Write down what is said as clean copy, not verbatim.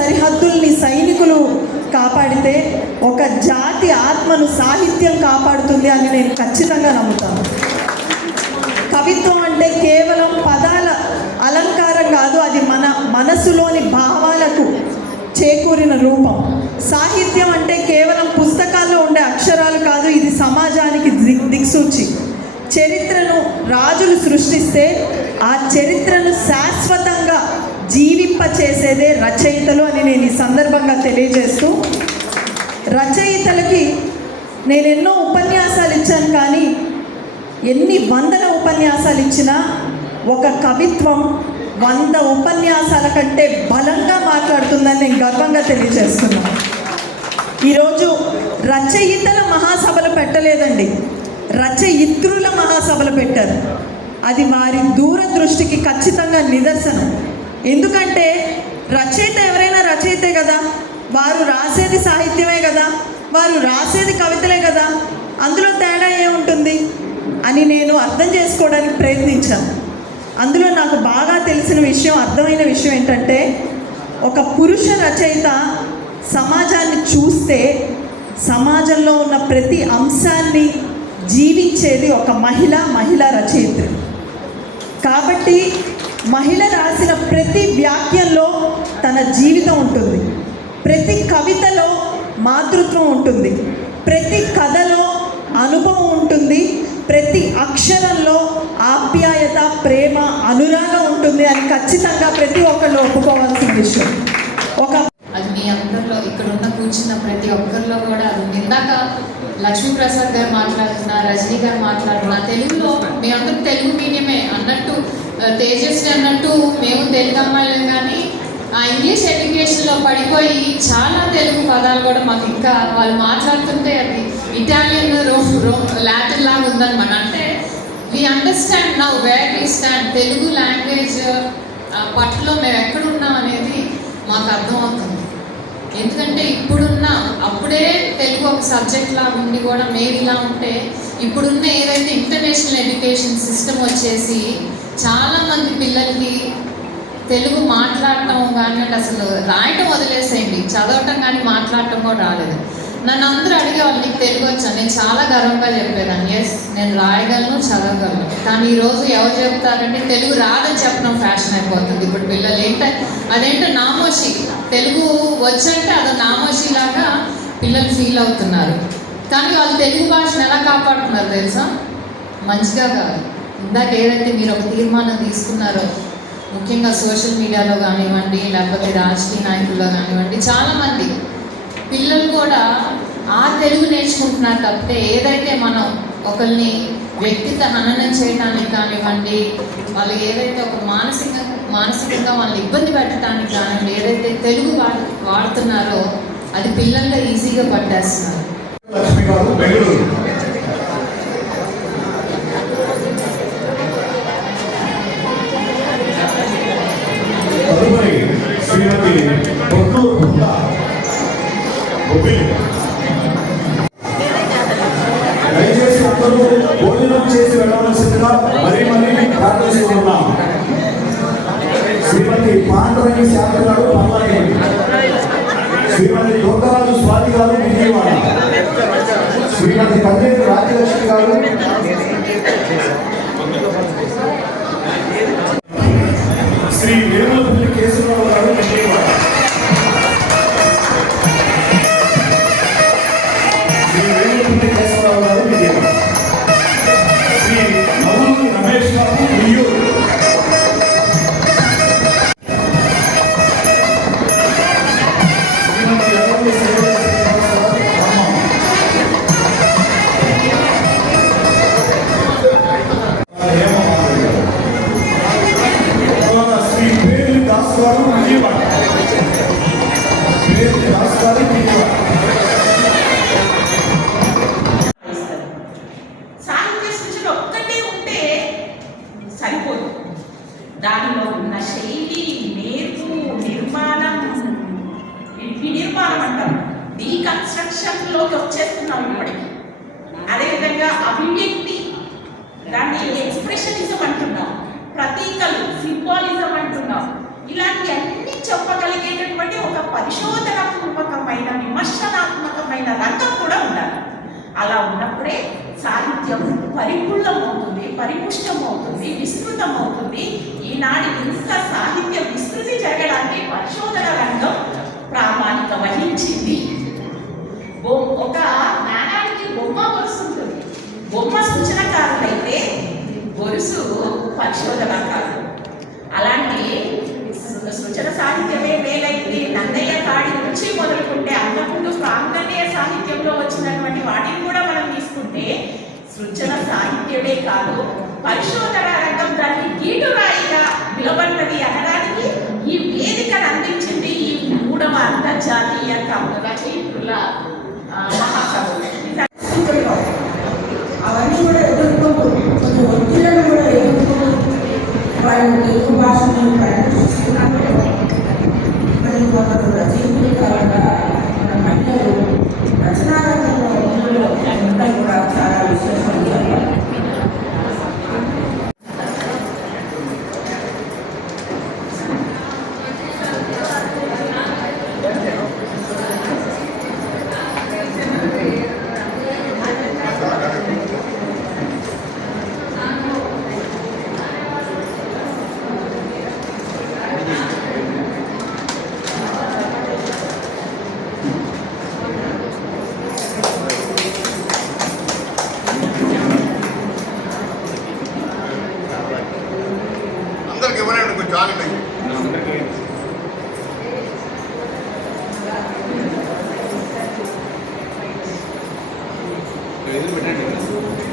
సరిహద్దుల్ని సైనికులు కాపాడితే ఒక జాతి ఆత్మను సాహిత్యం కాపాడుతుంది అని నేను ఖచ్చితంగా నమ్ముతాను. కవిత్వం అంటే కేవలం పదాల అలంకారం కాదు, అది మన మనసులోని భావాలకు చేకూరిన రూపం. సాహిత్యం అంటే కేవలం పుస్తకాల్లో ఉండే అక్షరాలు కాదు, ఇది సమాజానికి దిక్సూచి. చరిత్రను రాజులు సృష్టిస్తే ఆ చరిత్రను శాశ్వతంగా జీవింపచేసేదే రచయితలు అని నేను ఈ సందర్భంగా తెలియజేస్తూ, రచయితలకి నేను ఎన్నో ఉపన్యాసాలు ఇచ్చాను, కానీ ఎన్ని వందల ఉపన్యాసాలు ఇచ్చినా ఒక కవిత్వం 100 ఉపన్యాసాల కంటే బలంగా మాట్లాడుతుందని నేను గర్వంగా తెలియజేస్తున్నాను. ఈరోజు రచయితల మహాసభలు పెట్టలేదండి, రచయిత్రుల మహాసభలు పెట్టారు. అది వారి దూరదృష్టికి ఖచ్చితంగా నిదర్శనం. ఎందుకంటే రచయిత ఎవరైనా రచయితే కదా, వారు రాసేది సాహిత్యమే కదా, వారు రాసేది కవితలే కదా, అందులో తేడా ఏముంటుంది అని నేను అర్థం చేసుకోవడానికి ప్రయత్నించాను. అందులో నాకు బాగా తెలిసిన విషయం, అర్థమైన విషయం ఏంటంటే, ఒక పురుష రచయిత సమాజాన్ని చూస్తే సమాజంలో ఉన్న ప్రతి అంశాన్ని జీవించేది ఒక మహిళా రచయిత్రి. కాబట్టి మహిళ రాసిన ప్రతి వ్యాఖ్యల్లో తన జీవితం ఉంటుంది, ప్రతి కవితలో మాతృత్వం ఉంటుంది, ప్రతి కథలో అనుభవం ఉంటుంది, ప్రతి అక్షరంలో ఆప్యాయత, ప్రేమ, అనురాగం ఉంటుంది అని ఖచ్చితంగా ప్రతి ఒక్కళ్ళు ఒప్పుకోవాల్సిన విషయం. అది మీ అందరిలో ఇక్కడ ఉన్న కూర్చున్న ప్రతి ఒక్కరిలో కూడా అది ఉంది. ఇందాక లక్ష్మీప్రసాద్ గారు మాట్లాడుతున్నారు, రజనీ గారు మాట్లాడుతున్నారు, తెలుగులో మేమందరూ తెలుగు మీడియమే అన్నట్టు, తేజస్వి అన్నట్టు మేము తెలుగు అమ్మాయిలం, కానీ ఆ ఇంగ్లీష్ ఎడ్యుకేషన్లో పడిపోయి చాలా తెలుగు పదాలు కూడా మాకు ఇంకా వాళ్ళు మాట్లాడుతుంటే అది ఇటాలియన్ లాటిన్ లాగా ఉందన్నమాట. అంటే we understand now where we stand. Telugu language పట్టులో మేము ఎక్కడున్నాం అనేది మాకు అర్థమవుతుంది. ఎందుకంటే అప్పుడే తెలుగు ఒక సబ్జెక్ట్ లాగా ఉండి కూడా మేము ఇలా ఉంటే, ఇప్పుడున్న ఏదైతే ఇంటర్నేషనల్ ఎడ్యుకేషన్ సిస్టమ్ వచ్చేసి చాలామంది పిల్లలకి తెలుగు మాట్లాడటం కానీ, అసలు రాయటం వదిలేసేయండి, చదవటం కానీ మాట్లాడటం కూడా రాలేదు. నన్ను అందరూ అడిగేవాళ్ళు, నీకు తెలుగు వచ్చాను, నేను చాలా గర్వంగా చెప్పేదాన్ని, ఎస్ నేను రాయగలను, చదవగలను. కానీ ఈరోజు ఎవరు చెప్తారంటే తెలుగు రాదని చెప్పడం ఫ్యాషన్ అయిపోతుంది ఇప్పుడు పిల్లలు. అదేంటో నామోషి, తెలుగు వచ్చంటే అది నామోషిలాగా పిల్లలు ఫీల్ అవుతున్నారు. కానీ వాళ్ళు తెలుగు భాషను ఎలా కాపాడుతున్నారు తెలుసా? మంచిగా కాదు. ఇందాక ఏదైతే మీరు ఒక తీర్మానం తీసుకున్నారో, ముఖ్యంగా సోషల్ మీడియాలో కానివ్వండి, లేకపోతే రాజకీయ నాయకుల్లో కానివ్వండి, చాలామంది పిల్లలు కూడా ఆ తెలుగు నేర్చుకుంటున్నారు తప్పితే, ఏదైతే మనం ఒకరిని వ్యక్తిత్వ హననం చేయడానికి కానివ్వండి, వాళ్ళు ఏదైతే ఒక మానసికంగా వాళ్ళని ఇబ్బంది పెట్టడానికి కానివ్వండి, ఏదైతే తెలుగు వాడుతున్నారో అది పిల్లల్లో ఈజీగా పట్టేస్తున్నారు. లక్ష్మి గారు బెంగళూరు. తదుపరి శ్రీమతి పొట్టూరు బృంద దయచేసి అందరూ భోజనం చేసి వెళ్ళవలసిందిగా మరీ ప్రార్థిస్తున్నాం. శ్రీమతి పాండరంగి శాంతి గారు పల్లాకి, శ్రీమతి దొంగరాజు స్వాతి గారు విజయవాడ, శ్రీమతి కన్నేరు రాజలక్ష్మి గారు, శ్రీ వేములపల్లి కేశవరావు గారు విజయవాడ, శ్రీ వేములపల్లి కేశవరావు గారు విజయవాడ, శ్రీ నవ్వులు రమేష్ గారు వియ్యూరు, దాస్ గారు విజయవాడ, దాస్ గారు విజయవాడ, డీకన్స్ట్రక్షన్లోకి వచ్చేస్తున్నాం ఇప్పటికి. అదేవిధంగా అభివ్యక్తి, దాన్ని ఎక్స్ప్రెషనిజం అంటున్నాం, ప్రతీకలు సింబాలిజం అంటున్నాం. ఇలాంటి అన్ని చెప్పగలిగేటటువంటి ఒక పరిశోధనాత్మకమైన విమర్శనాత్మకమైన రంగం కూడా ఉండాలి. అలా ఉన్నప్పుడే సాహిత్యం పరిపూర్ణమవుతుంది, పరిపుష్టమవుతుంది, విస్తృతమవుతుంది. ఈనాడు ఇంత సాహిత్య విస్తృతి జరగడానికి పరిశోధన రంగం ప్రామాణిక వహించింది. ఒక నాణానికి బొమ్మ గొలుసు ఉంటుంది. బొమ్మ సూచనకారులైతే గొలుసు పరిశోధనకారులు. అలాంటి సృజన సాహిత్యమే మేలైంది. నన్నయ్య కాడి నుంచి మొదలుకుంటే అంతకుముందు ప్రాంగణీయ సాహిత్యంలో వచ్చినటువంటి వాటిని కూడా మనం తీసుకుంటే సృజన సాహిత్యమే కాదు, పరిశోధన రంగం దానికి గీటురాయిగా నిలబడ్డది అనడానికి ఈ వేదికను అందించింది ఈ 3వ అంతర్జాతీయ రచయిత్రుల మహాసభలు. అవన్నీ కూడా ఎదుర్కొంటూ కొంచెం ఒత్తిళ్లను కూడా ఎదుర్కొంటూ వాళ్ళు తెలుగు భాషను ప్రకటిస్తున్నారు. మరి కొందరు రచయితులు కాకుండా మన మహిళలు రచనారంగంలో ఉండడం కూడా చాలా విశేషం. అందరికి ఇవ్వలేండి, కొంచెం ఆగండి. ఎదురు పెట్టండి.